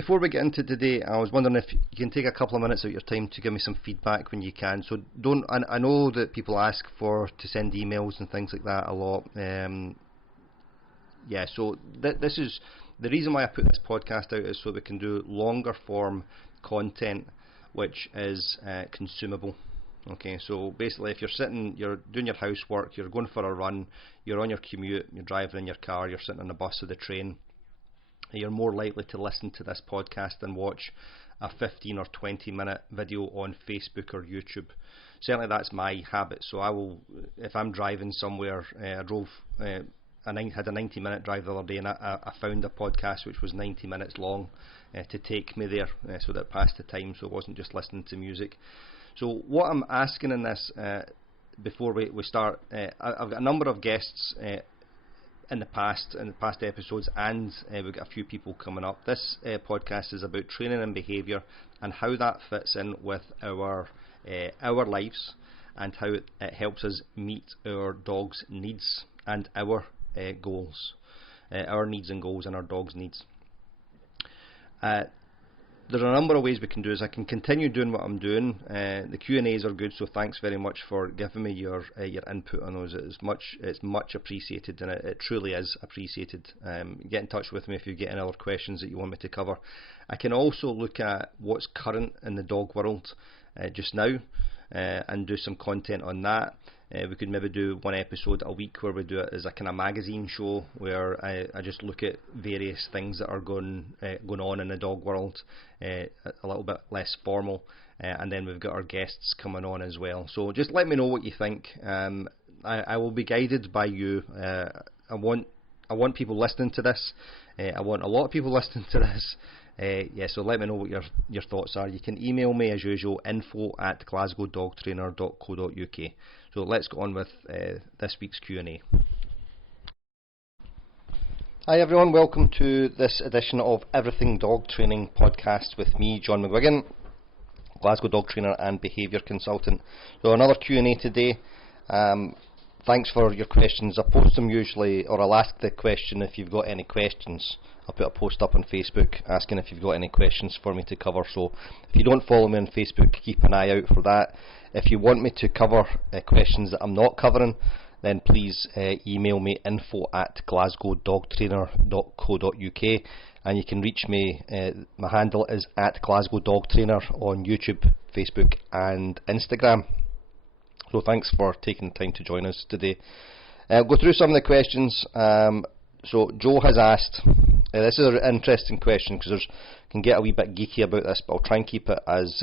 before we get into today, I was wondering if you can take a couple of minutes of your time to give me some feedback when you can. So don't. I know that people ask to send emails and things like that a lot. Yeah. So this is the reason why I put this podcast out, is so we can do longer form content, which is consumable. Okay, so basically if you're doing your housework, you're going for a run, you're on your commute, you're driving in your car, you're sitting on the bus or the train, you're more likely to listen to this podcast than watch a 15 or 20 minute video on Facebook or YouTube. Certainly that's my habit. So I will, if I'm driving somewhere, I had a 90-minute drive the other day, and I found a podcast which was 90 minutes long to take me there, so that it passed the time, so it wasn't just listening to music. So what I'm asking in this, before we start, I've got a number of guests in the past episodes, and we've got a few people coming up. This podcast is about training and behaviour and how that fits in with our lives, and how it helps us meet our dog's needs and our goals, our needs and goals, and our dog's needs. There's a number of ways we can do this. I can continue doing what I'm doing. The Q&As are good, so thanks very much for giving me your input on those. It's much appreciated, and it truly is appreciated. Get in touch with me if you get any other questions that you want me to cover. I can also look at what's current in the dog world just now, and do some content on that. We could maybe do one episode a week where we do it as a kind of magazine show, where I just look at various things that are going on in the dog world, a little bit less formal, and then we've got our guests coming on as well. So just let me know what you think. I will be guided by you. I want people listening to this. I want a lot of people listening to this. So let me know what your thoughts are. You can email me as usual, info@glasgowdogtrainer.co.uk. So let's go on with this week's Q&A. Hi everyone, welcome to this edition of Everything Dog Training Podcast with me, John McGuigan, Glasgow dog trainer and behaviour consultant. So another Q&A today. Thanks for your questions. I post them usually, or I'll ask the question if you've got any questions. I'll put a post up on Facebook asking if you've got any questions for me to cover. So if you don't follow me on Facebook, keep an eye out for that. If you want me to cover questions that I'm not covering, then please email me info@glasgowdogtrainer.co.uk, and you can reach me. My handle is @glasgowdogtrainer on YouTube, Facebook and Instagram. So thanks for taking the time to join us today. I'll go through some of the questions. So Joe has asked, this is an interesting question because can get a wee bit geeky about this, but I'll try and keep it as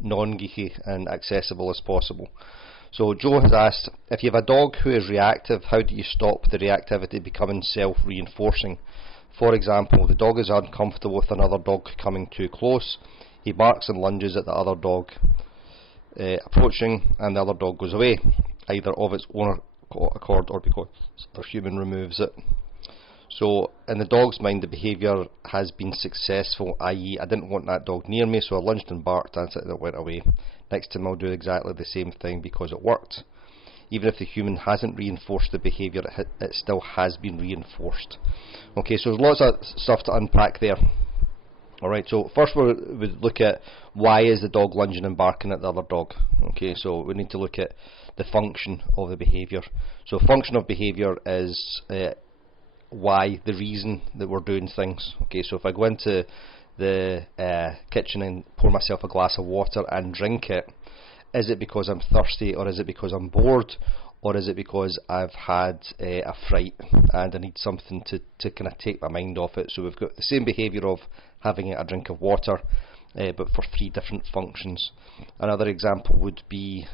non-geeky and accessible as possible. So Joe has asked, if you have a dog who is reactive, how do you stop the reactivity becoming self-reinforcing? For example, the dog is uncomfortable with another dog coming too close. He barks and lunges at the other dog approaching, and the other dog goes away, either of its own accord or because the human removes it. So in the dog's mind, the behaviour has been successful, i.e. I didn't want that dog near me, so I lunged and barked, and it went away. Next time I'll do exactly the same thing because it worked. Even if the human hasn't reinforced the behaviour, it still has been reinforced. Okay, so there's lots of stuff to unpack there. Alright, so first we look at why is the dog lunging and barking at the other dog. Okay, so we need to look at the function of the behaviour. So function of behaviour is why, the reason that we're doing things. Okay, so if I go into the kitchen and pour myself a glass of water and drink it, is it because I'm thirsty, or is it because I'm bored, or is it because I've had a fright and I need something to kind of take my mind off it? So we've got the same behaviour of having a drink of water, but for three different functions. Another example would be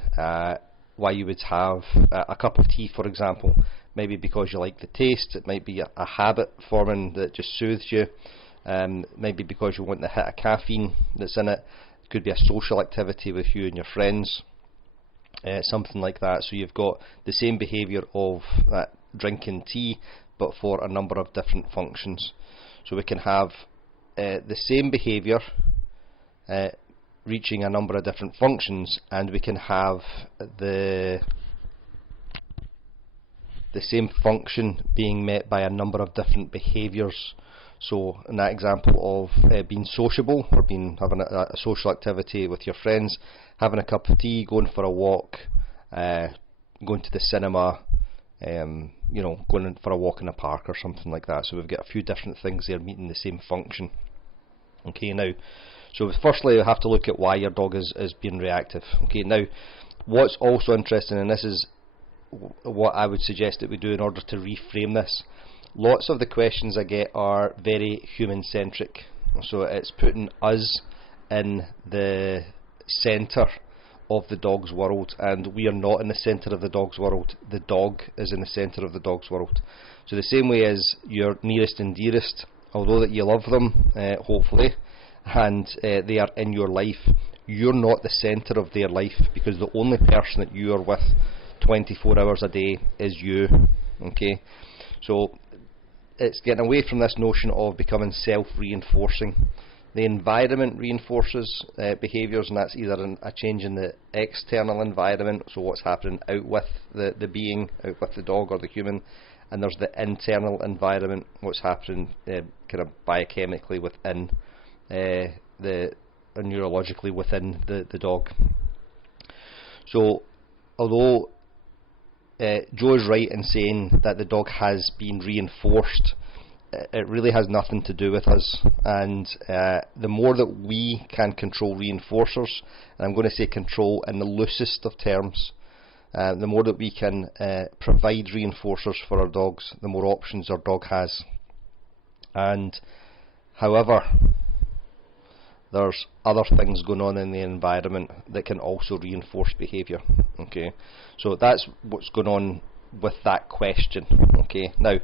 why you would have a cup of tea, for example. Maybe because you like the taste. It might be a habit forming that just soothes you. Maybe because you want the hit of caffeine that's in it. It could be a social activity with you and your friends, something like that. So you've got the same behaviour of drinking tea, but for a number of different functions. So we can have the same behaviour reaching a number of different functions, and we can have the same function being met by a number of different behaviours. So in that example of being sociable, or having a social activity with your friends, having a cup of tea, going for a walk, going to the cinema, going for a walk in a park or something like that. So we've got a few different things there meeting the same function. Okay, now, so firstly, you have to look at why your dog is being reactive. Okay, now, what's also interesting, and this is what I would suggest that we do in order to reframe this. Lots of the questions I get are very human-centric. So it's putting us in the centre of the dog's world, and we are not in the centre of the dog's world. The dog is in the centre of the dog's world. So the same way as your nearest and dearest, although that you love them, hopefully, and they are in your life, you're not the centre of their life, because the only person that you are with 24 hours a day is you. Okay, so it's getting away from this notion of becoming self-reinforcing. The environment reinforces behaviours, and that's either a change in the external environment, so what's happening out with the being, out with the dog or the human, and there's the internal environment, what's happening kind of biochemically within or neurologically within the dog. So although Joe is right in saying that the dog has been reinforced, it really has nothing to do with us, and the more that we can control reinforcers, and I'm going to say control in the loosest of terms, the more that we can provide reinforcers for our dogs, the more options our dog has. And however, there's other things going on in the environment that can also reinforce behaviour. Okay, so that's what's going on with that question. Okay, now,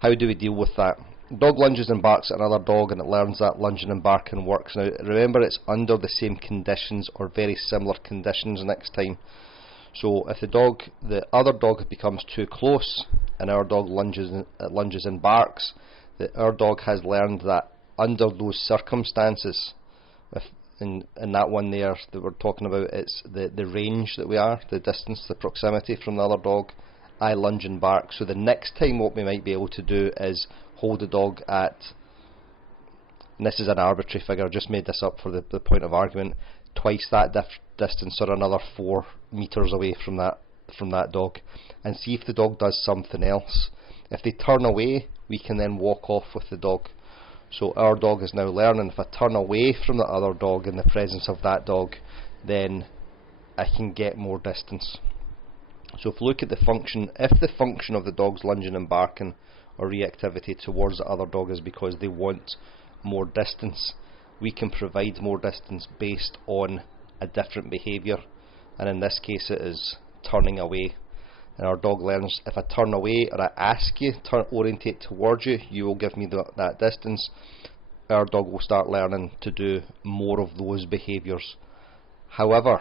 how do we deal with that? Dog lunges and barks at another dog, and it learns that lunging and barking works. Now remember, it's under the same conditions or very similar conditions next time. So if the other dog becomes too close and our dog lunges and barks, our dog has learned that under those circumstances, in that one there that we're talking about, it's the range that we are, the distance, the proximity from the other dog, I lunge and bark. So the next time what we might be able to do is hold the dog at, and this is an arbitrary figure, I just made this up for the point of argument, twice that distance or another 4 meters away from that dog, and see if the dog does something else. If they turn away, we can then walk off with the dog. So our dog is now learning, if I turn away from the other dog in the presence of that dog, then I can get more distance. So if we look at the function, if the function of the dog's lunging and barking or reactivity towards the other dog is because they want more distance, we can provide more distance based on a different behaviour, and in this case it is turning away. And our dog learns, if I turn away or I ask you to orientate towards you, you will give me that distance. Our dog will start learning to do more of those behaviours. However,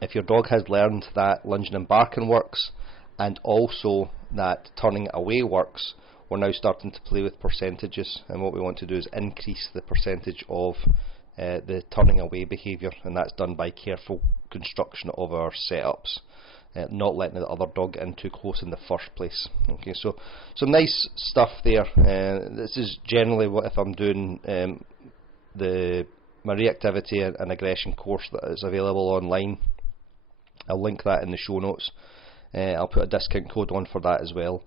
if your dog has learned that lunging and barking works, and also that turning away works, we're now starting to play with percentages, and what we want to do is increase the percentage of the turning away behaviour, and that's done by careful construction of our setups. Not letting the other dog in too close in the first place. Okay, so some nice stuff there. This is generally what, if I'm doing my reactivity and aggression course that is available online, I'll link that in the show notes. I'll put a discount code on for that as well.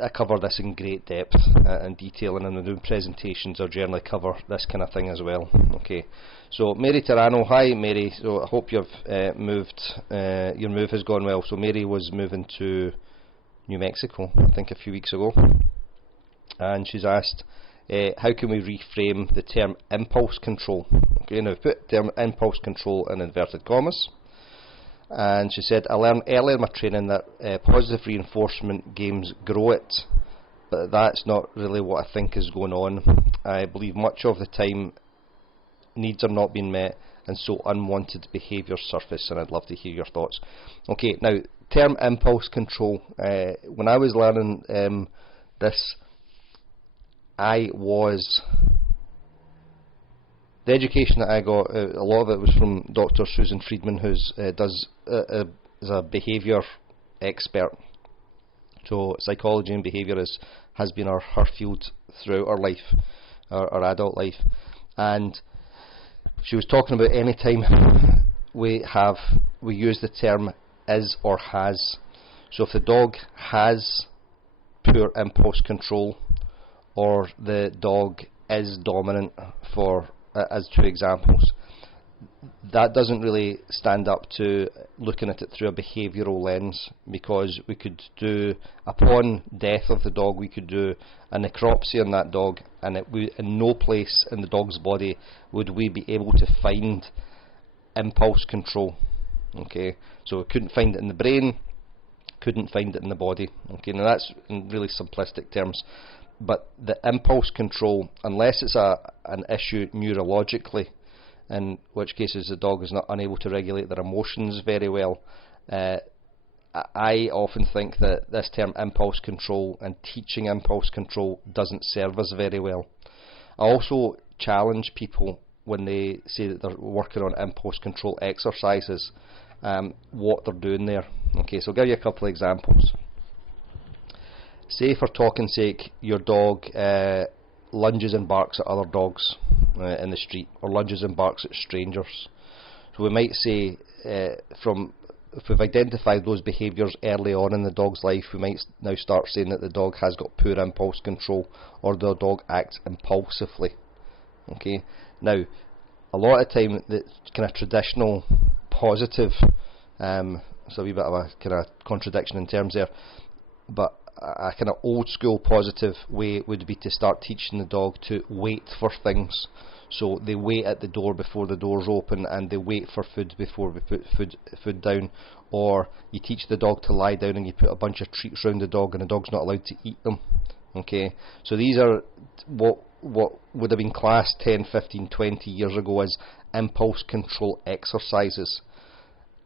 I cover this in great depth and detail, and when I'm doing presentations I generally cover this kind of thing as well. Okay, so Mary Tirano, hi Mary, so I hope you've moved, your move has gone well. So Mary was moving to New Mexico, I think a few weeks ago, and she's asked how can we reframe the term impulse control. Okay, now put term impulse control in inverted commas. And she said, I learned earlier in my training that positive reinforcement games grow it, but that's not really what I think is going on. I believe much of the time needs are not being met, and so unwanted behaviours surface, and I'd love to hear your thoughts. Okay, now, term impulse control. When I was learning this, the education that I got, a lot of it was from Dr. Susan Friedman, who is a behaviour expert. So psychology and behaviour has been her field throughout our life, our adult life. And she was talking about any time we use the term is or has. So if the dog has poor impulse control, or the dog is dominant, for as two examples, that doesn't really stand up to looking at it through a behavioural lens, because we could do, upon death of the dog, we could do a necropsy on that dog, and in no place in the dog's body would we be able to find impulse control. Okay, so we couldn't find it in the brain, couldn't find it in the body. Okay, now that's in really simplistic terms, but the impulse control, unless it's an issue neurologically, in which cases the dog is not unable to regulate their emotions very well, I often think that this term impulse control and teaching impulse control doesn't serve us very well. I also challenge people when they say that they're working on impulse control exercises, what they're doing there. Okay, so I'll give you a couple of examples. Say, for talking's sake, your dog lunges and barks at other dogs in the street, or lunges and barks at strangers. So we might say, if we've identified those behaviours early on in the dog's life, we might now start saying that the dog has got poor impulse control, or the dog acts impulsively. Okay, now a lot of time the kind of traditional positive, so a wee bit of a kind of contradiction in terms there, but a kind of old school positive way would be to start teaching the dog to wait for things. So they wait at the door before the doors open, and they wait for food before we put food down. Or you teach the dog to lie down and you put a bunch of treats around the dog, and the dog's not allowed to eat them. Okay, so these are what would have been classed 10, 15, 20 years ago as impulse control exercises.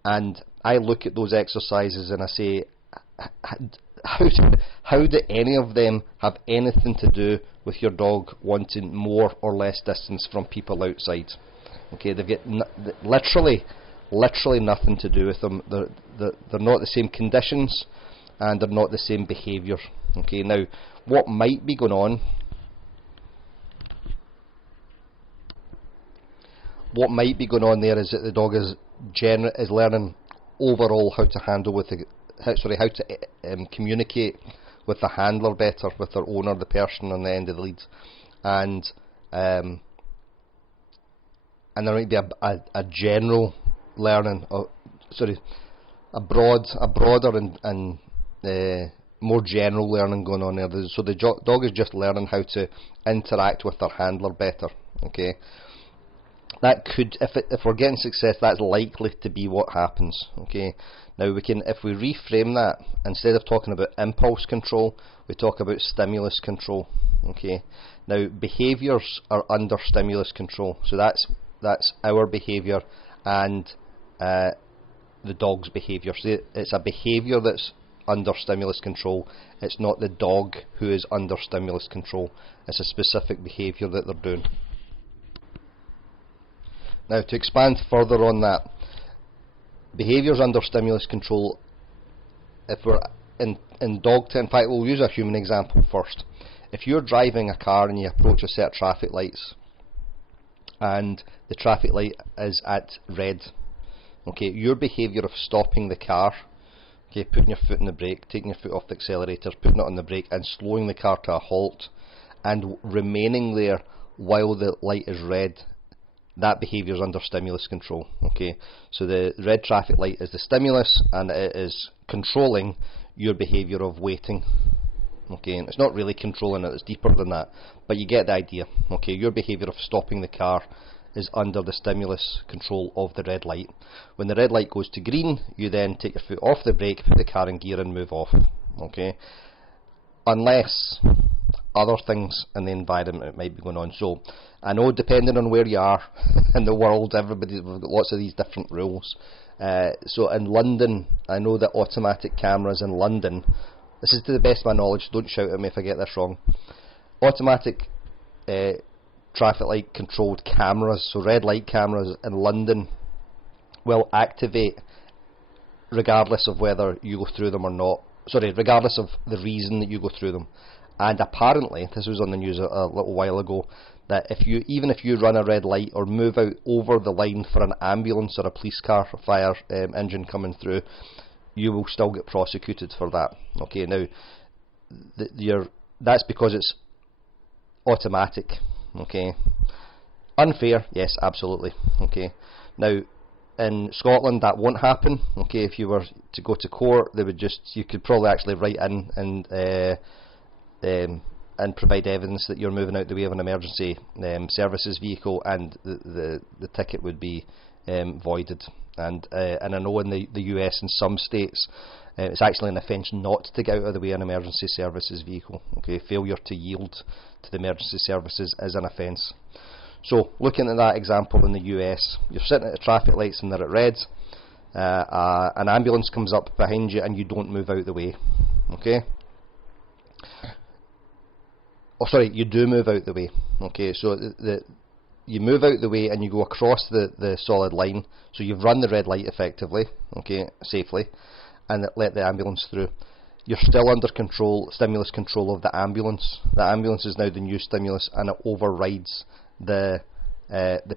And I look at those exercises and I say, how do any of them have anything to do with your dog wanting more or less distance from people outside? Okay, they've got literally nothing to do with them. They're not the same conditions, and they're not the same behaviour. Okay, now what might be going on? What might be going on there is that the dog is learning overall how to handle how to communicate with the handler better, with their owner, the person on the end of the lead, and there might be a general learning, a broader and more general learning going on there. So the dog is just learning how to interact with their handler better. Okay, that could, if we're getting success, that's likely to be what happens. Okay, now we can, if we reframe that, instead of talking about impulse control, we talk about stimulus control. Okay, now behaviours are under stimulus control, so that's our behaviour and the dog's behaviour. So it's a behaviour that's under stimulus control. It's not the dog who is under stimulus control. It's a specific behaviour that they're doing. Now, to expand further on that, behaviours under stimulus control, if we're in dog terms, in fact we'll use a human example first. If you're driving a car and you approach a set of traffic lights, and the traffic light is at red, okay, your behaviour of stopping the car, okay, putting your foot on the brake, taking your foot off the accelerator, putting it on the brake and slowing the car to a halt, and remaining there while the light is red, that behaviour is under stimulus control. Okay, so the red traffic light is the stimulus, and it is controlling your behaviour of waiting. Okay, and it's not really controlling it, it's deeper than that, but you get the idea. Okay, your behaviour of stopping the car is under the stimulus control of the red light. When the red light goes to green, you then take your foot off the brake, put the car in gear and move off. Okay, unless other things in the environment might be going on. So I know, depending on where you are in the world, we've got lots of these different rules. So in London, I know that automatic cameras in London, this is to the best of my knowledge, don't shout at me if I get this wrong, automatic traffic light controlled cameras, so red light cameras in London, will activate regardless of whether you go through them or not, regardless of the reason that you go through them. And apparently, this was on the news a little while ago, that even if you run a red light or move out over the line for an ambulance or a police car or fire engine coming through, you will still get prosecuted for that. Okay, now that's because it's automatic. Okay, unfair, yes, absolutely. Okay, now in Scotland that won't happen. Okay, if you were to go to court, you could probably actually write in and provide evidence that you're moving out the way of an emergency services vehicle, and the ticket would be voided. And I know in the US, in some states, it's actually an offence not to get out of the way of an emergency services vehicle. Okay, failure to yield to the emergency services is an offence. So, looking at that example in the US, you're sitting at the traffic lights and they're at red. An ambulance comes up behind you and you don't move out the way. Okay. Oh, sorry, you do move out the way. Okay, so you move out the way and you go across the solid line. So you've run the red light effectively, okay, safely, and let the ambulance through. You're still under stimulus control of the ambulance. The ambulance is now the new stimulus, and it overrides the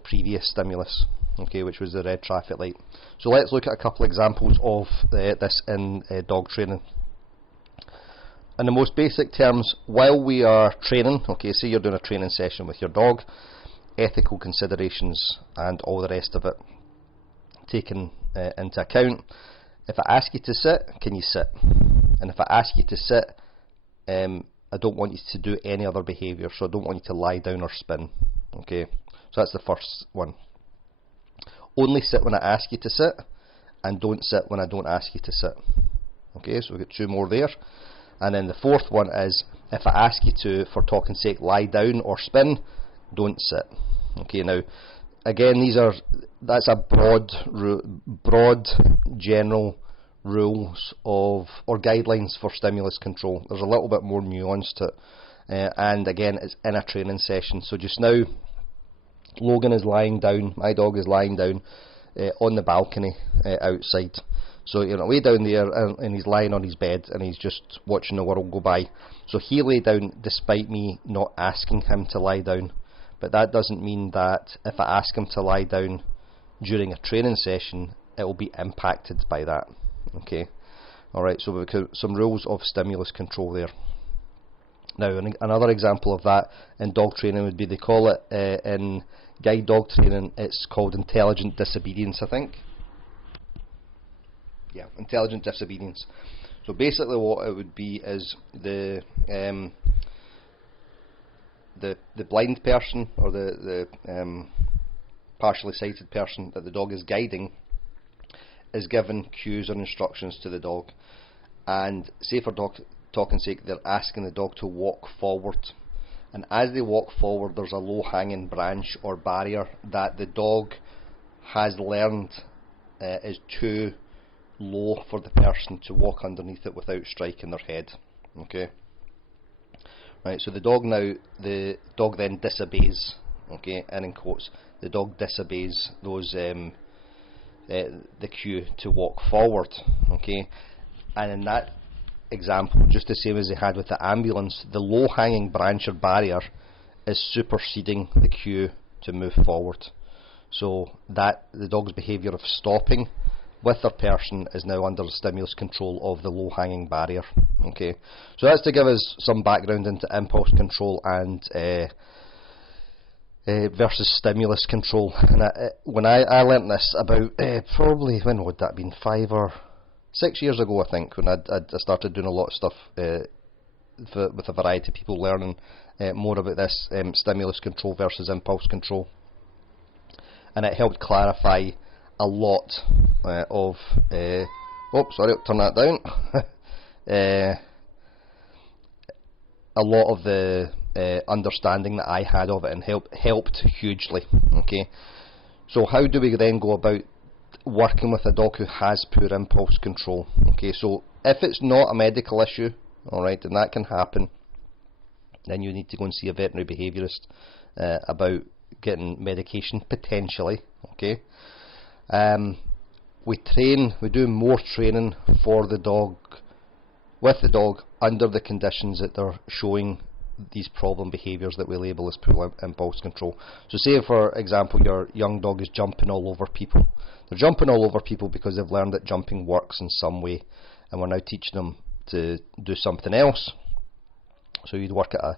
previous stimulus, okay, which was the red traffic light. So let's look at a couple examples of this in dog training. In the most basic terms, while we are training, okay, say you're doing a training session with your dog, ethical considerations and all the rest of it taken into account. If I ask you to sit, can you sit? And if I ask you to sit, I don't want you to do any other behaviour, so I don't want you to lie down or spin. Okay, so that's the first one. Only sit when I ask you to sit, and don't sit when I don't ask you to sit. Okay, so we've got two more there. And then the fourth one is, if I ask you to, for talking's sake, lie down or spin, don't sit. Okay, now, again, that's a broad general rules or guidelines for stimulus control. There's a little bit more nuance to it, and again, it's in a training session. So just now, Logan is lying down, my dog is lying down on the balcony outside. So, way down there, and he's lying on his bed, and he's just watching the world go by. So he lay down despite me not asking him to lie down. But that doesn't mean that if I ask him to lie down during a training session, it will be impacted by that. Okay. Alright, so we've got some rules of stimulus control there. Now, another example of that in dog training would be, they call it, in guide dog training, it's called intelligent disobedience, I think. Yeah, intelligent disobedience. So basically what it would be is the blind person, or the partially sighted person that the dog is guiding, is given cues and instructions to the dog, and say for talking's sake, they're asking the dog to walk forward, and as they walk forward there's a low hanging branch or barrier that the dog has learned is too low for the person to walk underneath it without striking their head. Okay. Right, so the dog then disobeys, okay, and in quotes, the dog disobeys those the cue to walk forward, okay, and in that example, just the same as they had with the ambulance, the low hanging branch or barrier is superseding the cue to move forward, so that the dog's behaviour of stopping with their person is now under the stimulus control of the low hanging barrier. Okay, so that's to give us some background into impulse control and versus stimulus control. And when I learnt this about probably, when would that have been, 5 or 6 years ago, I think, when I started doing a lot of stuff with a variety of people learning more about this stimulus control versus impulse control, and it helped clarify a lot of sorry, I'll turn that down. A lot of the understanding that I had of it, and helped hugely. Okay, so how do we then go about working with a dog who has poor impulse control? Okay, so if it's not a medical issue, alright, and that can happen, then you need to go and see a veterinary behaviourist about getting medication potentially. Okay. We do more training for the dog with the dog under the conditions that they're showing these problem behaviours that we label as poor impulse control. So say for example your young dog is jumping all over people. They're jumping all over people because they've learned that jumping works in some way, and we're now teaching them to do something else. So you'd work at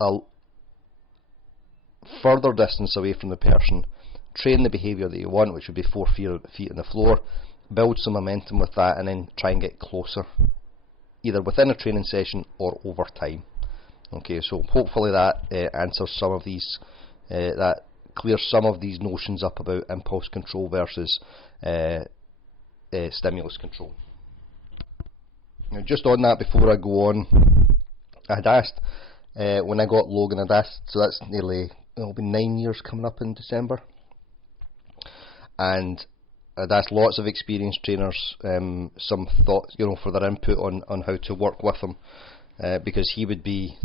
a further distance away from the person, train the behaviour that you want, which would be 4 feet on the floor, build some momentum with that, and then try and get closer, either within a training session or over time. Okay, so hopefully that answers some of these, that clears some of these notions up about impulse control versus stimulus control. Now, just on that, before I go on, I had asked, when I got Logan, I'd asked, so that's nearly, it'll be 9 years coming up in December, and I'd asked lots of experienced trainers some thoughts, for their input on how to work with him, because he would be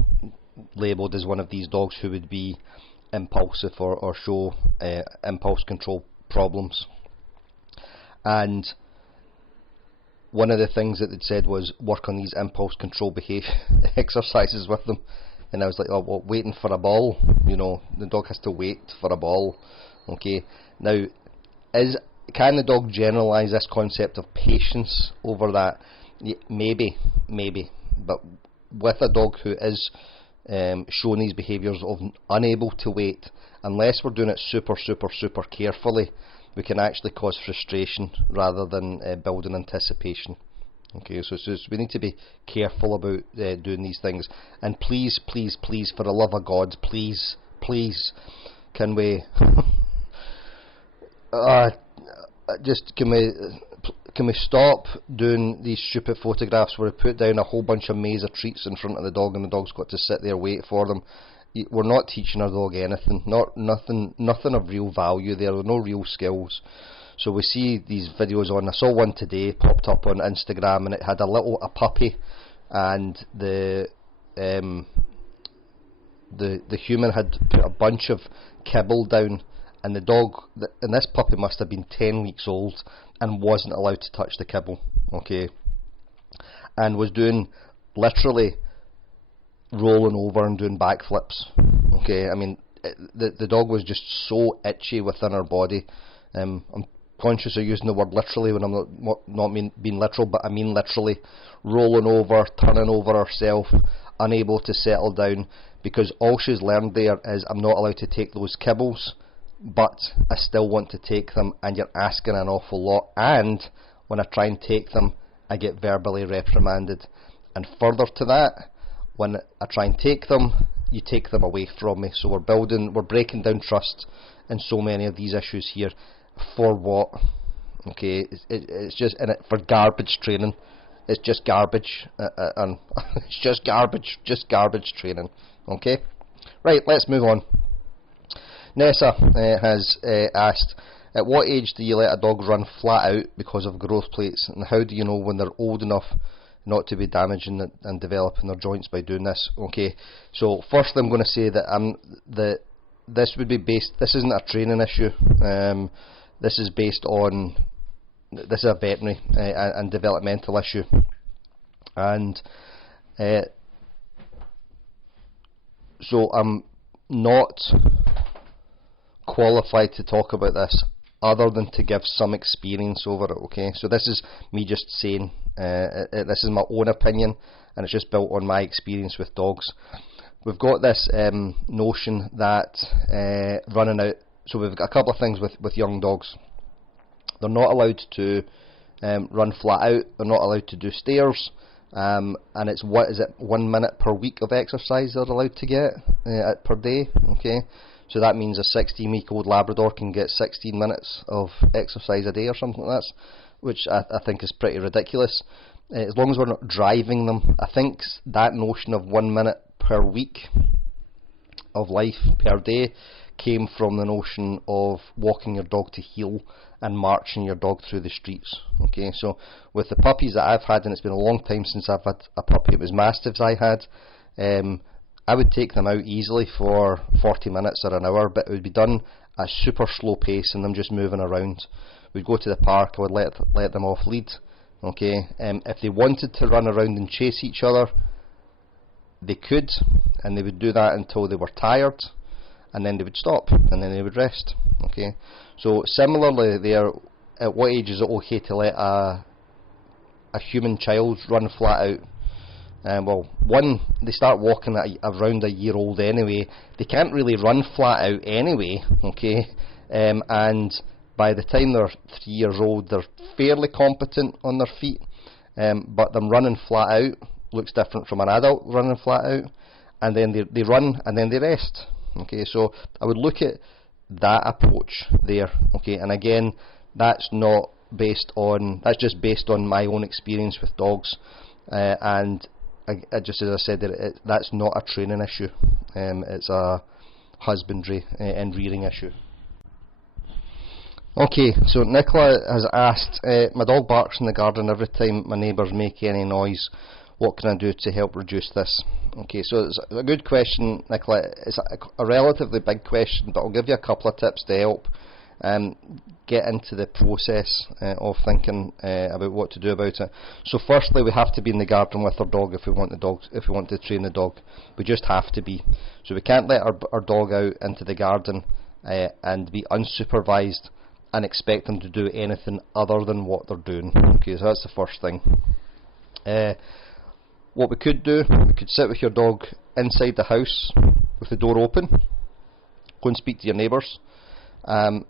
labelled as one of these dogs who would be impulsive or show impulse control problems. And one of the things that they'd said was work on these impulse control behaviour exercises with them, and I was like, oh, well, waiting for a ball, the dog has to wait for a ball. Okay, now can the dog generalise this concept of patience over that? Yeah, maybe, but with a dog who is showing these behaviours of unable to wait, unless we're doing it super carefully, we can actually cause frustration rather than building anticipation. Okay, so we need to be careful about doing these things. And please, for the love of God, please, can we can we stop doing these stupid photographs where we put down a whole bunch of maze of treats in front of the dog and the dog's got to sit there wait for them? We're not teaching our dog anything, nothing of real value there. There are no real skills. So we see these videos on. I saw one today popped up on Instagram, and it had a puppy, and the human had put a bunch of kibble down, and the dog, and this puppy must have been 10 weeks old and wasn't allowed to touch the kibble, okay, and was doing literally rolling over and doing backflips. Okay, I mean, the dog was just so itchy within her body. I'm conscious of using the word literally when I'm not being literal, but I mean literally rolling over, turning over herself, unable to settle down, because all she's learned there is I'm not allowed to take those kibbles, but I still want to take them, and you're asking an awful lot, and when I try and take them I get verbally reprimanded, and further to that, when I try and take them, you take them away from me. So we're breaking down trust in so many of these issues here. For what? Okay, it's just for garbage training. It's just garbage, and it's just garbage training. Okay, right. Let's move on. Nessa has asked, at what age do you let a dog run flat out because of growth plates, and how do you know when they're old enough not to be damaging and developing their joints by doing this? Okay, so first I'm going to say that this would be based. This isn't a training issue. This is based on. This is a veterinary and developmental issue, and so I'm not qualified to talk about this other than to give some experience over it. Okay, so this is me just saying, this is my own opinion, and it's just built on my experience with dogs. We've got this notion that running out, so we've got a couple of things with young dogs. They're not allowed to run flat out, they're not allowed to do stairs, and it's 1 minute per week of exercise they're allowed to get per day. Okay, so that means a 16-week-old Labrador can get 16 minutes of exercise a day or something like that, which I think is pretty ridiculous. As long as we're not driving them, I think that notion of 1 minute per week of life per day came from the notion of walking your dog to heel and marching your dog through the streets. Okay, so with the puppies that I've had, and it's been a long time since I've had a puppy, it was Mastiffs I had, I would take them out easily for 40 minutes or an hour, but it would be done at a super slow pace and them just moving around. We'd go to the park, I would let them off lead, Okay, if they wanted to run around and chase each other, they could, and they would do that until they were tired, and then they would stop, and then they would rest. Okay, so similarly there, at what age is it okay to let a human child run flat out? Well, one, they start walking at around a year old anyway. They can't really run flat out anyway, okay? And by the time they're 3 years old, they're fairly competent on their feet. But them running flat out looks different from an adult running flat out. And then they run and then they rest. Okay, so I would look at that approach there. Okay, and again, that's just based on my own experience with dogs, and just as I said, that's not a training issue. It's a husbandry and rearing issue. Okay, so Nicola has asked, my dog barks in the garden every time my neighbours make any noise. What can I do to help reduce this? Okay, so it's a good question, Nicola. It's a relatively big question, but I'll give you a couple of tips to help get into the process of thinking about what to do about it. So firstly, we have to be in the garden with our dog if we want to train the dog. We just have to be. So we can't let our dog out into the garden and be unsupervised and expect them to do anything other than what they're doing. Okay, so that's the first thing. What we could do, we could sit with your dog inside the house with the door open, go and speak to your neighbours,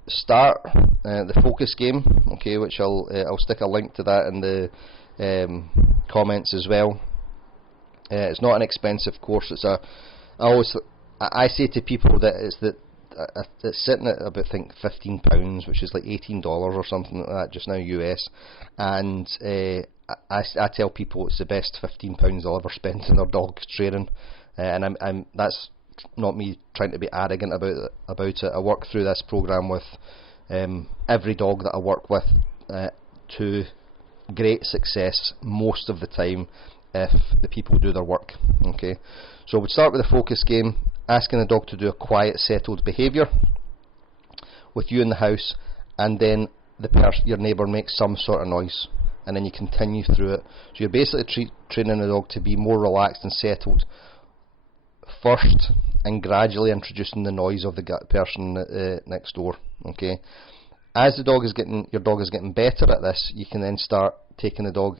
start the focus game, okay, which I'll stick a link to that in the comments as well. It's not an expensive course. I say to people that it's sitting at about, I think, £15, which is like $18 or something like that just now US, and I tell people it's the best £15 they'll ever spend on their dog training, and that's not me trying to be arrogant about it. I work through this program with every dog that I work with to great success most of the time if the people do their work. Okay, so we'd start with the focus game, asking the dog to do a quiet, settled behaviour with you in the house, and then your neighbour makes some sort of noise, and then you continue through it. So you're basically training the dog to be more relaxed and settled first, and gradually introducing the noise of the person next door. Okay, as your dog is getting better at this, you can then start taking the dog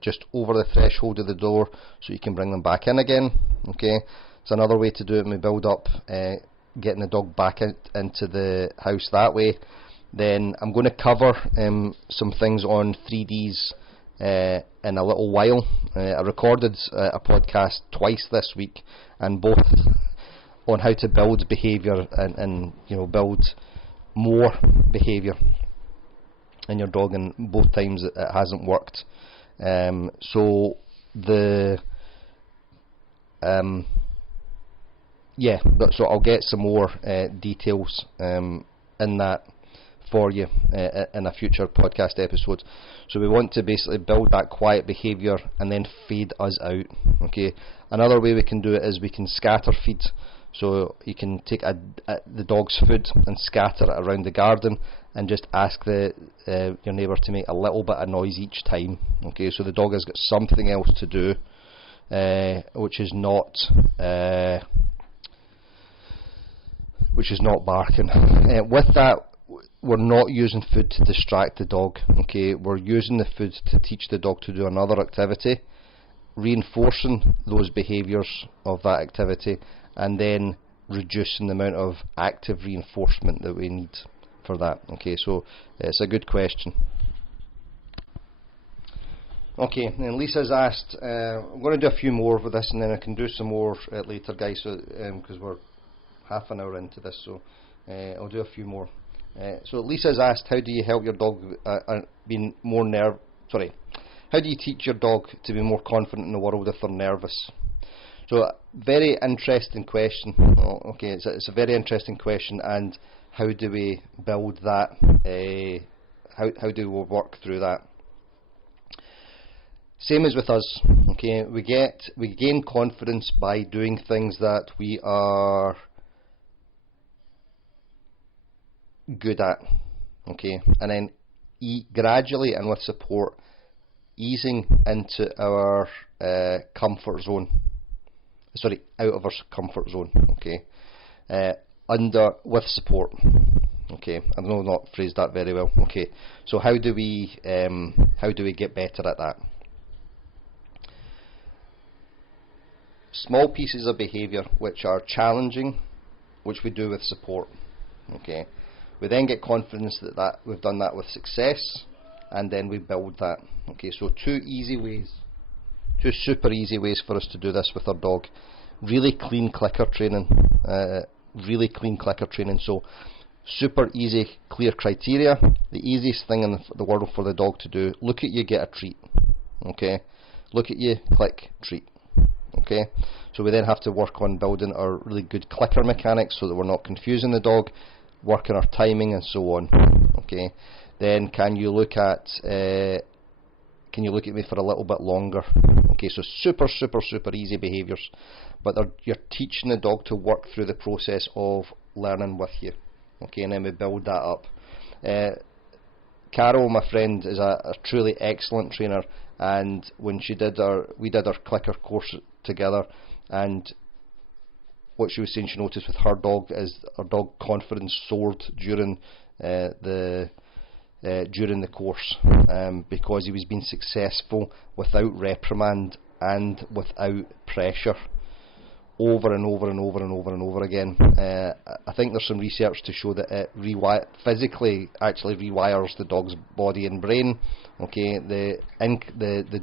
just over the threshold of the door, so you can bring them back in again. Okay, it's another way to do it. We build up getting the dog back into the house that way. Then I'm going to cover some things on 3Ds in a little while. I recorded a podcast twice this week, and both on how to build behaviour and build more behaviour in your dog, and both times it hasn't worked. So I'll get some more details in that for you in a future podcast episode. So we want to basically build that quiet behaviour and then fade us out. Okay. Another way we can do it is we can scatter feed. So you can take the dog's food and scatter it around the garden, and just ask your neighbour to make a little bit of noise each time. Okay, so the dog has got something else to do, which is not barking. With that, we're not using food to distract the dog. Okay, we're using the food to teach the dog to do another activity, reinforcing those behaviours of that activity, and then reducing the amount of active reinforcement that we need for that. Okay, so it's a good question. Okay, and Lisa's asked, I'm going to do a few more with this, and then I can do some more later, guys, because we're half an hour into this, so I'll do a few more. So Lisa's asked, how do you help your dog be more how do you teach your dog to be more confident in the world if they're nervous? So, very interesting question. Okay, it's a very interesting question, and how do we build that? How do we work through that? Same as with us. Okay, we gain confidence by doing things that we are good at. Okay, and then gradually and with support, easing into our comfort zone. Sorry, out of our comfort zone. Okay, with support. Okay, I know I've not phrased that very well. Okay, so how do we get better at that? Small pieces of behaviour which are challenging, which we do with support. Okay, we then get confidence that we've done that with success, and then we build that. Okay, so two super easy ways for us to do this with our dog. Really clean clicker training. So super easy, clear criteria. The easiest thing in the world for the dog to do: look at you, get a treat. Okay, look at you, click, treat. Okay, so we then have to work on building our really good clicker mechanics so that we're not confusing the dog, work on our timing and so on. Okay, then can you look at me for a little bit longer? Okay, so super easy behaviours, but you're teaching the dog to work through the process of learning with you. Okay, and then we build that up. Carol, my friend, is a truly excellent trainer, and when we did our clicker course together, and what she was saying she noticed with her dog is her dog confidence soared during the course, because he was being successful without reprimand and without pressure, over and over again. I think there's some research to show that it physically actually rewires the dog's body and brain. Okay, the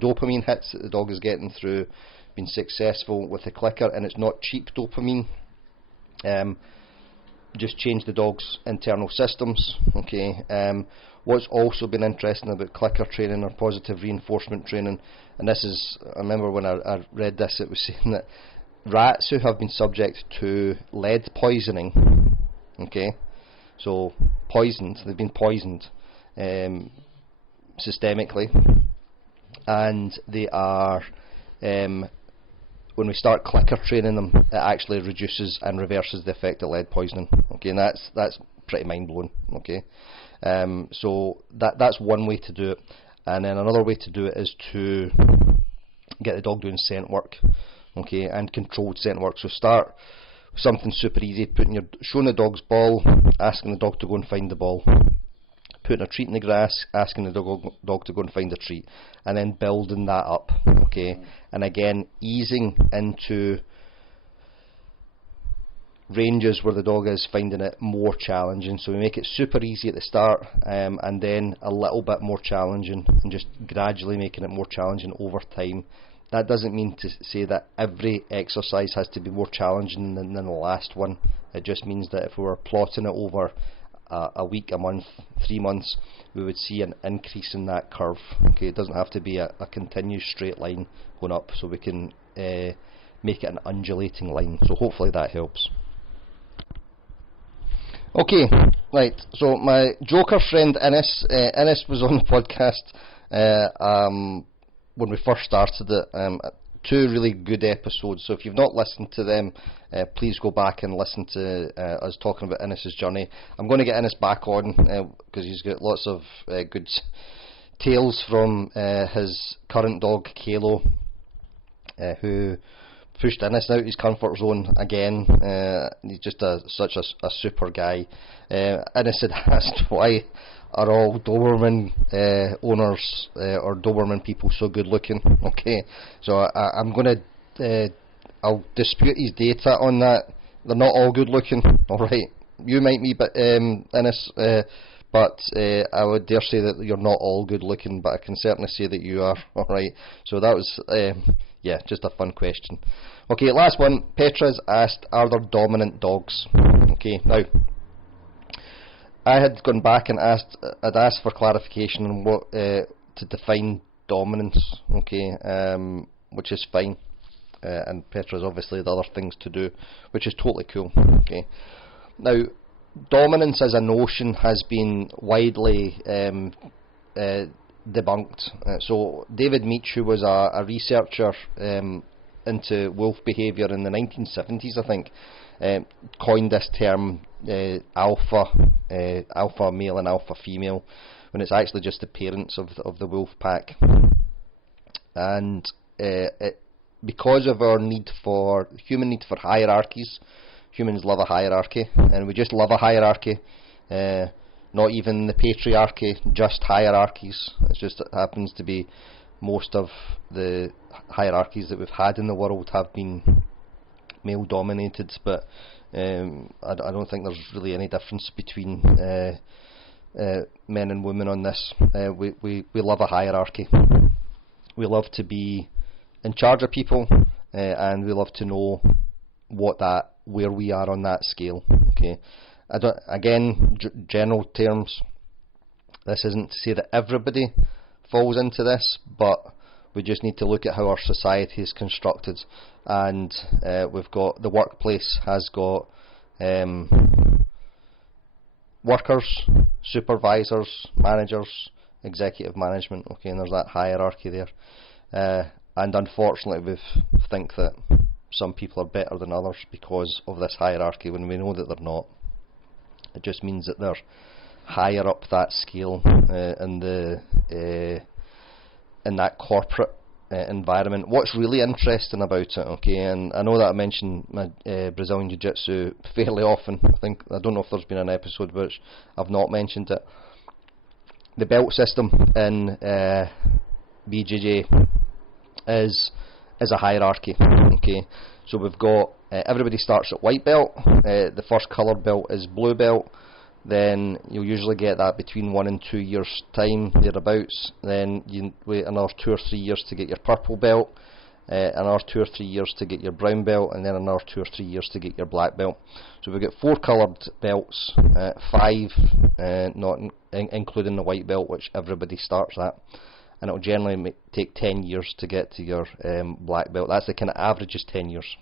dopamine hits that the dog is getting through being successful with the clicker, and it's not cheap dopamine. Just change the dog's internal systems. Okay. What's also been interesting about clicker training or positive reinforcement training, and this is, I remember when I read this, it was saying that rats who have been subject to lead poisoning, okay, so they've been poisoned systemically, and they are, when we start clicker training them, it actually reduces and reverses the effect of lead poisoning. Okay, and that's pretty mind blowing. Okay, so that's one way to do it, and then another way to do it is to get the dog doing scent work. Okay, and controlled scent work. So start with something super easy, showing the dog's ball, asking the dog to go and find the ball, putting a treat in the grass, asking the dog to go and find a treat, and then building that up. Okay, and again easing into ranges where the dog is finding it more challenging. So we make it super easy at the start, and then a little bit more challenging, and just gradually making it more challenging over time. That doesn't mean to say that every exercise has to be more challenging than the last one. It just means that if we were plotting it over a week, a month, 3 months, we would see an increase in that curve. Okay, it doesn't have to be a continuous straight line going up, so we can make it an undulating line. So hopefully that helps. Okay, right, so my joker friend Innes was on the podcast when we first started it. 2 really good episodes, so if you've not listened to them, please go back and listen to us talking about Innes' journey. I'm going to get Innes back on because he's got lots of good tales from his current dog Kalo, who pushed Innes out his comfort zone again. He's just such a super guy. Innes had asked, why are all Doberman owners or Doberman people so good looking? Okay, so I'm going to I'll dispute his data on that. They're not all good looking. Alright, you might be, but Innes, but I would dare say that you're not all good looking, but I can certainly say that you are. Alright, so that was yeah, just a fun question. Okay, last one. Petra's asked, are there dominant dogs? Okay, now I had gone back and asked for clarification on what to define dominance. Okay, which is fine, and Petra's obviously the other things to do, which is totally cool. Okay, now dominance as a notion has been widely debunked. So David Meach, who was a researcher into wolf behaviour in the 1970s, I think, coined this term alpha male and alpha female, when it's actually just the parents of the wolf pack. and because of our human need for hierarchies. Humans love a hierarchy, and we just love a hierarchy. Not even the patriarchy, just hierarchies. It happens to be most of the hierarchies that we've had in the world have been male dominated, but I don't think there's really any difference between men and women on this. We love a hierarchy. We love to be in charge of people, and we love to know where we are on that scale. Okay, general terms. This isn't to say that everybody falls into this, but we just need to look at how our society is constructed, and we've got the workplace has got workers, supervisors, managers, executive management. Okay, and there's that hierarchy there, and unfortunately we think that some people are better than others because of this hierarchy, when we know that they're not. It just means that they're higher up that scale in that corporate environment. What's really interesting about it, okay, and I know that I mention my Brazilian Jiu-Jitsu fairly often. I don't know if there's been an episode which I've not mentioned it. The belt system in BJJ is a hierarchy. Okay, so we've got everybody starts at white belt. The first coloured belt is blue belt. Then you'll usually get that between 1 and 2 years time, thereabouts. Then you wait another 2 or 3 years to get your purple belt, another 2 or 3 years to get your brown belt, and then another 2 or 3 years to get your black belt. So we've got 4 coloured belts, 5 not including the white belt, which everybody starts at. And it'll generally take 10 years to get to your black belt. That's the kind of average, is 10 years.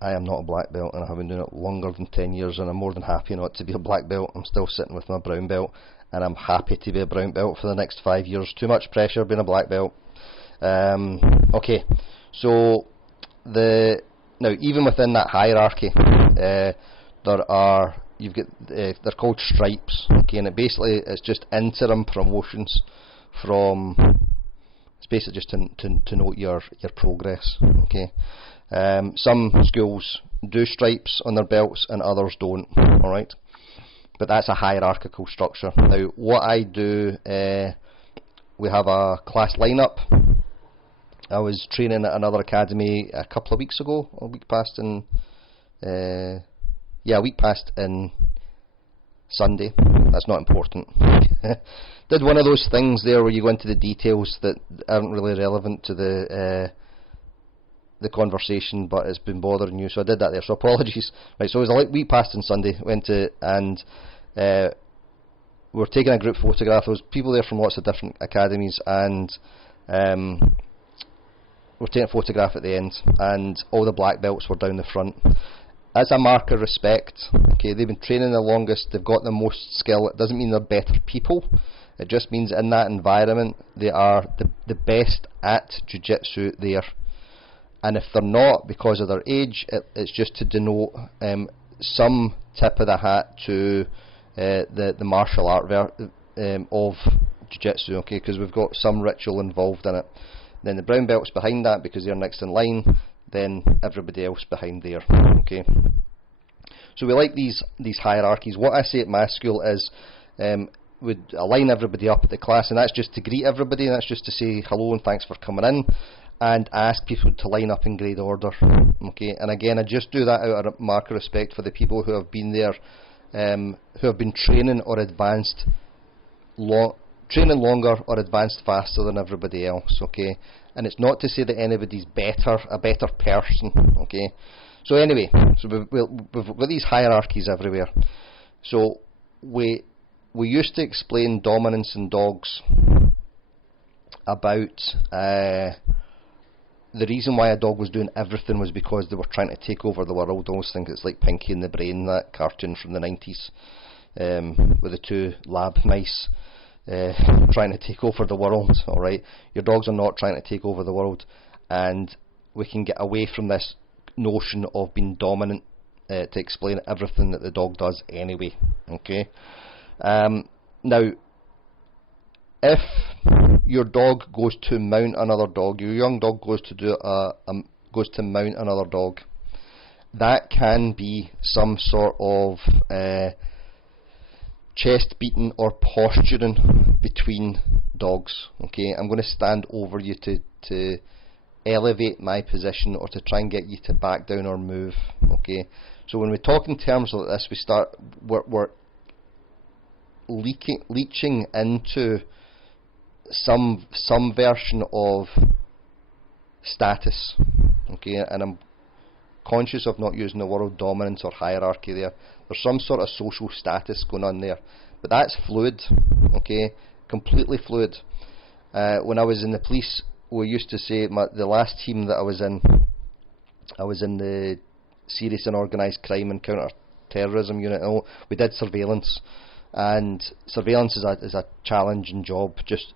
I am not a black belt, and I have been doing it longer than 10 years, and I'm more than happy not to be a black belt. I'm still sitting with my brown belt, and I'm happy to be a brown belt for the next 5 years. Too much pressure being a black belt. Okay, so now even within that hierarchy, they're called stripes. Okay, and it's just interim promotions from. It's basically just to note your progress. Okay. Some schools do stripes on their belts and others don't, alright? But that's a hierarchical structure. Now, what I do, we have a class lineup. I was training at another academy a couple of weeks ago, a week past in Sunday. That's not important. Did one of those things there where you go into the details that aren't really relevant to the conversation, but it's been bothering you, so I did that there, so apologies. Right, so it was a week past on Sunday, and we were taking a group photograph. There was people there from lots of different academies, and we were taking a photograph at the end, and all the black belts were down the front. As a mark of respect, okay, they've been training the longest, they've got the most skill. It doesn't mean they're better people, it just means in that environment they are the best at jiu-jitsu there. And if they're not, because of their age, it's just to denote some tip of the hat to the martial art of jiu-jitsu, okay, because we've got some ritual involved in it. Then the brown belts behind that, because they're next in line, then everybody else behind there, okay. So we like these hierarchies. What I say at my school is we'd align everybody up at the class, and that's just to greet everybody, and that's just to say hello and thanks for coming in, and ask people to line up in grade order. Okay, and again, I just do that out of a mark of respect for the people who have been there, who have been training or advanced, training longer or advanced faster than everybody else. Okay, and it's not to say that anybody's a better person. Okay, so anyway, so we've got these hierarchies everywhere. So we used to explain dominance in dogs about. The reason why a dog was doing everything was because they were trying to take over the world. I always think it's like Pinky and the Brain, that cartoon from the 90s, with the 2 lab mice trying to take over the world. Alright, your dogs are not trying to take over the world, and we can get away from this notion of being dominant to explain everything that the dog does anyway. Okay, now if your dog goes to mount another dog, your young dog goes to do goes to mount another dog, that can be some sort of chest beating or posturing between dogs. Okay, I'm going to stand over you to elevate my position, or to try and get you to back down or move. Okay, so when we talk in terms like this, we're leeching into some version of status. Okay, and I'm conscious of not using the word dominance or hierarchy there. There's some sort of social status going on there, but that's fluid. Okay, completely fluid. When I was in the police, we used to say, the last team that I was in the serious and organised crime and counter-terrorism unit. We did surveillance, and surveillance is a challenging job. Just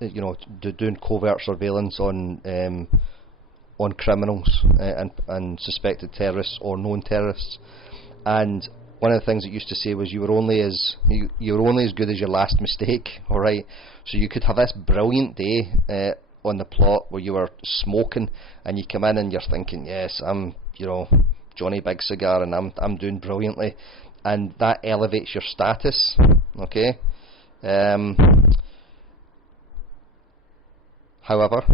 doing covert surveillance on criminals and suspected terrorists or known terrorists. And one of the things it used to say was you were only as good as your last mistake. All right, so you could have this brilliant day on the plot where you were smoking, and you come in and you're thinking, yes, I'm Johnny Big Cigar, and I'm doing brilliantly, and that elevates your status. Okay. However,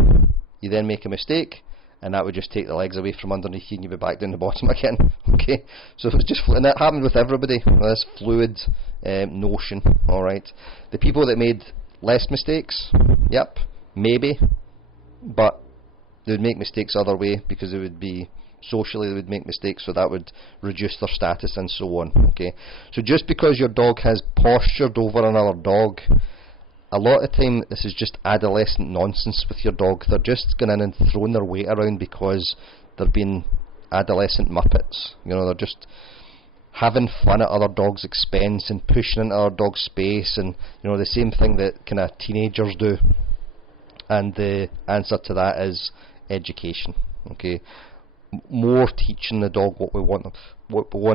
you then make a mistake, and that would just take the legs away from underneath you, and you'd be back down the bottom again. Okay, so it's just, and that happened with everybody. This fluid notion. All right, the people that made less mistakes, yep, maybe, but they would make mistakes other way, because they would be socially, they would make mistakes, so that would reduce their status and so on. Okay, so just because your dog has postured over another dog, a lot of the time this is just adolescent nonsense with your dog. They're just going in and throwing their weight around because they're being adolescent muppets. They're just having fun at other dogs' expense and pushing into other dogs' space, and the same thing that kind of teenagers do. And the answer to that is education. Okay, more teaching the dog what we want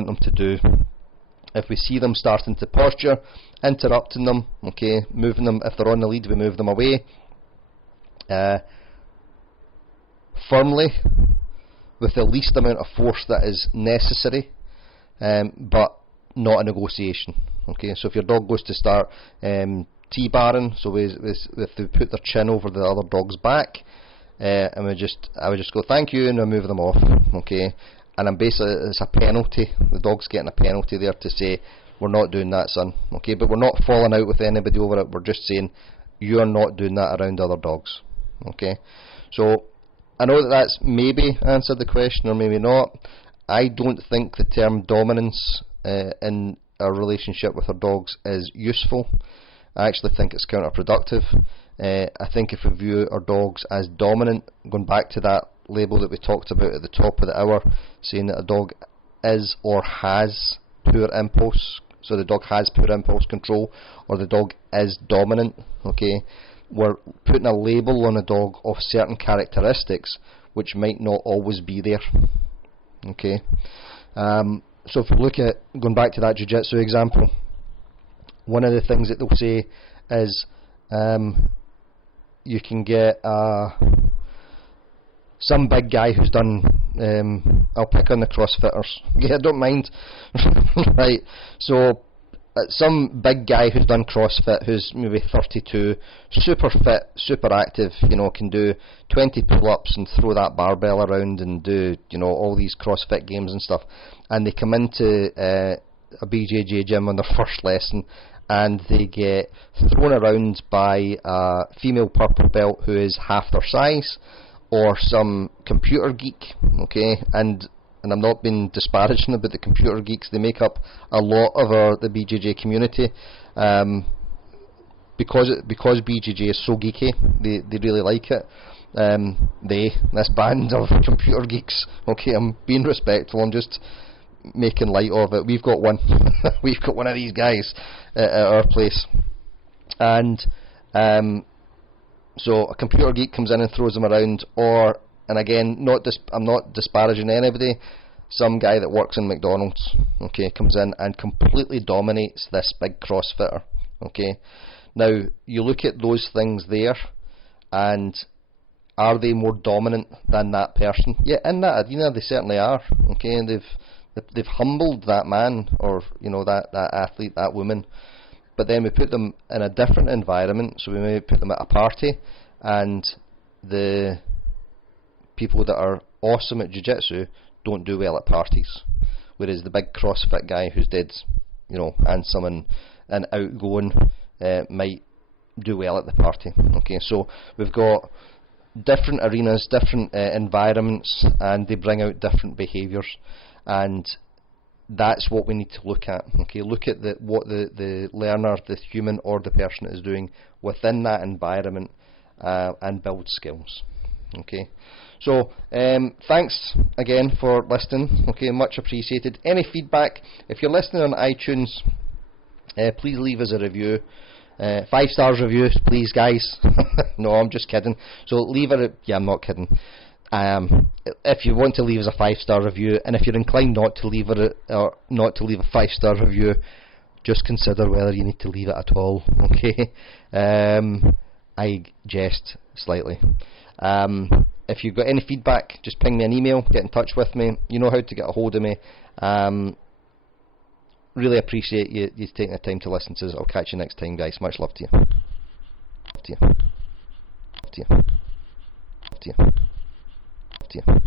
them to do. If we see them starting to posture, interrupting them, okay, moving them. If they're on the lead, we move them away firmly, with the least amount of force that is necessary, but not a negotiation. Okay, so if your dog goes to start T-barring, so if they put their chin over the other dog's back, and I would just go thank you, and I move them off. Okay, and I'm basically, it's a penalty. The dog's getting a penalty there to say, we're not doing that, son. Okay, but we're not falling out with anybody over it. We're just saying you're not doing that around other dogs. Okay, so I know that's maybe answered the question or maybe not. I don't think the term dominance in our relationship with our dogs is useful. I actually think it's counterproductive. I think if we view our dogs as dominant, going back to that label that we talked about at the top of the hour, saying that a dog is or has poor impulse, so the dog has poor impulse control, or the dog is dominant, okay, we're putting a label on a dog of certain characteristics which might not always be there. Okay, so if we look at, going back to that jiu-jitsu example, one of the things that they'll say is you can get some big guy who's done, I'll pick on the CrossFitters, yeah, don't mind, right, so some big guy who's done CrossFit, who's maybe 32, super fit, super active, can do 20 pull-ups and throw that barbell around and do, all these CrossFit games and stuff, and they come into a BJJ gym on their first lesson, and they get thrown around by a female purple belt who is half their size, or some computer geek, okay, and I'm not being disparaging about the computer geeks. They make up a lot of the BJJ community, because BJJ is so geeky. They really like it. This band of computer geeks. Okay, I'm being respectful. I'm just making light of it. We've got one. We've got one of these guys at our place, and so a computer geek comes in and throws them around, or, and again, I'm not disparaging anybody, some guy that works in McDonald's, okay, comes in and completely dominates this big CrossFitter. Okay, now you look at those things there, and are they more dominant than that person? Yeah, in that arena they certainly are. Okay, and they've humbled that man, or that athlete, that woman. But then we put them in a different environment, so we may put them at a party, and the people that are awesome at jiu-jitsu don't do well at parties, whereas the big CrossFit guy who's dead, handsome and outgoing, might do well at the party. Okay, so we've got different arenas, different environments, and they bring out different behaviours, and that's what we need to look at. Okay, look at what the learner, the human or the person is doing within that environment, and build skills. Okay, so thanks again for listening. Okay, much appreciated. Any feedback, if you're listening on iTunes, please leave us a review. 5 stars reviews, please, guys. No, I'm just kidding. So leave it. Yeah, I'm not kidding. If you want to leave us a 5-star review, and if you're inclined not to leave it, or not to leave a 5-star review, just consider whether you need to leave it at all. Okay. I jest slightly. If you've got any feedback, just ping me an email, get in touch with me. You know how to get a hold of me. Really appreciate you taking the time to listen to us. I'll catch you next time, guys. Much love to you. Love to you. Love to you. Love to you. Love to you.